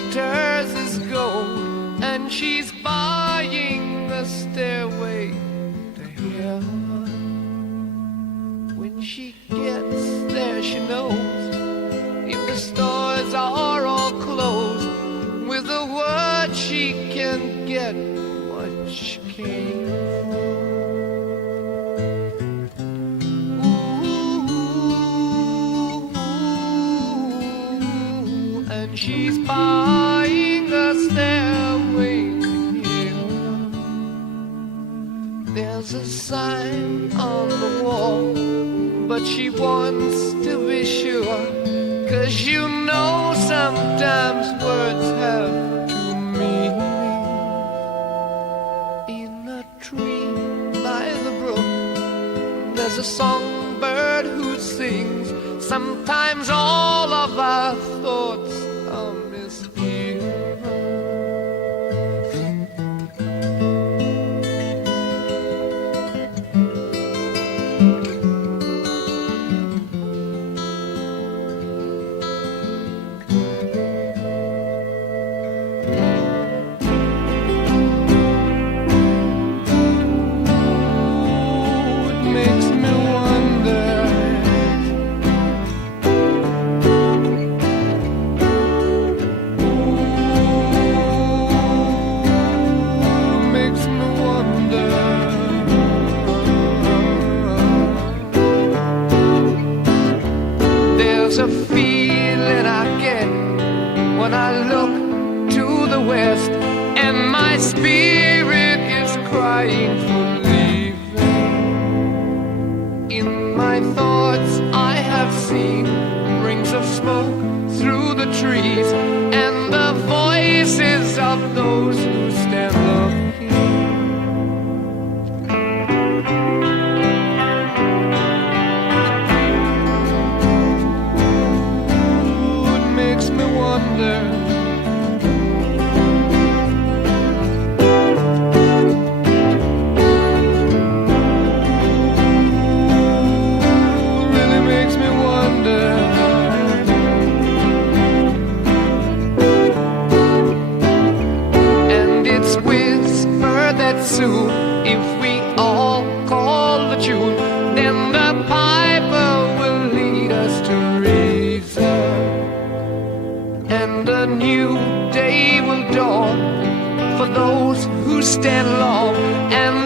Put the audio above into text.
glitters as gold, and she's buying a stairway to heaven. When she gets there, she knows if the stores are all closed, with a word she can get what she came for. Ooh, and she's buying a stairway to heaven. There's a sign on the wall, but she wants to be sure, 'cause you know sometimes words have two meanings. In a tree by the brook, there's a songbird who sings. Sometimes all of our thoughts are misgiven. There's a feeling I get when I look to the west, and my spirit is crying for leaving. In my thoughts I have seen rings of smoke through the trees, and the voices of those who stand looking. Soon, if we all call the tune, then the piper will lead us to reason, and a new day will dawn for those who stand long, and